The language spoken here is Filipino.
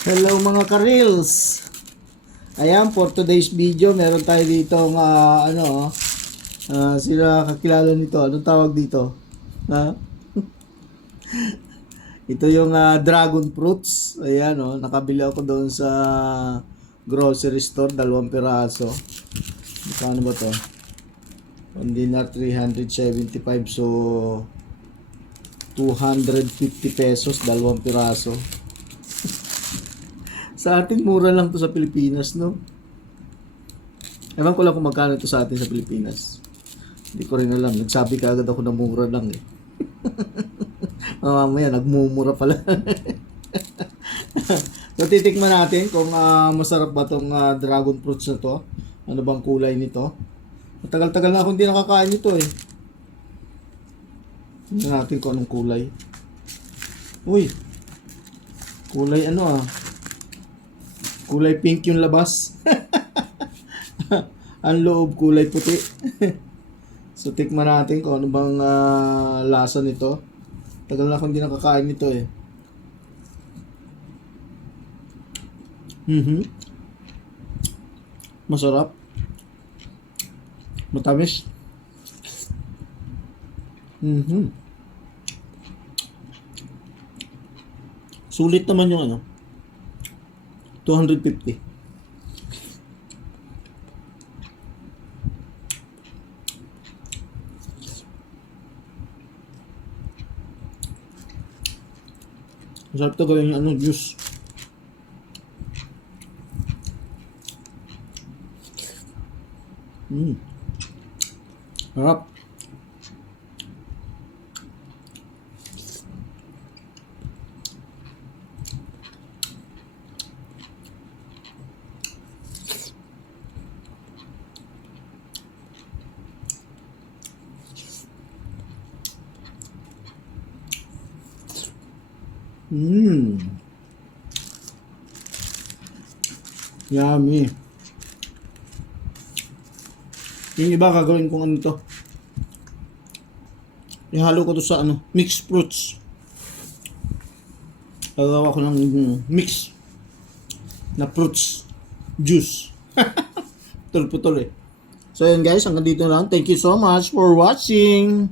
Hello mga ka-reels. Ayan, for today's video, meron tayo dito sila kakilala nito. Anong tawag dito? Ha? Ito yung dragon fruits. Ayan, nakabili ako doon sa grocery store, 2 piraso. Paano ba to? Hindi na 375, so 250 pesos, 2 piraso. Sa atin, mura lang to sa Pilipinas, no? Ewan ko lang kung magkano to sa atin sa Pilipinas. Hindi ko rin alam. Nagsabi ka agad ako na mura lang eh. Mamaya, nagmumura pala. So, titikman natin kung masarap ba tong dragon fruits na to. Ano bang kulay nito? Matagal-tagal na akong hindi nakakain nito eh. Tingnan natin kung anong kulay. Uy! Kulay kulay pink yung labas. Ang loob kulay puti. So tikman natin kung ano bang lasa nito. Tagal na akong hindi nakakain nito eh. Masarap. Matamis. Sulit naman yung 250. Masarap to gawin yung juice. Harap. Yummy. Yung iba gagawin kong ano to. Ihalo ko to sa mixed fruits. Gagawa ko ng mix na fruits juice. Putol-putol eh. So yun guys, hanggang dito lang. Thank you so much for watching.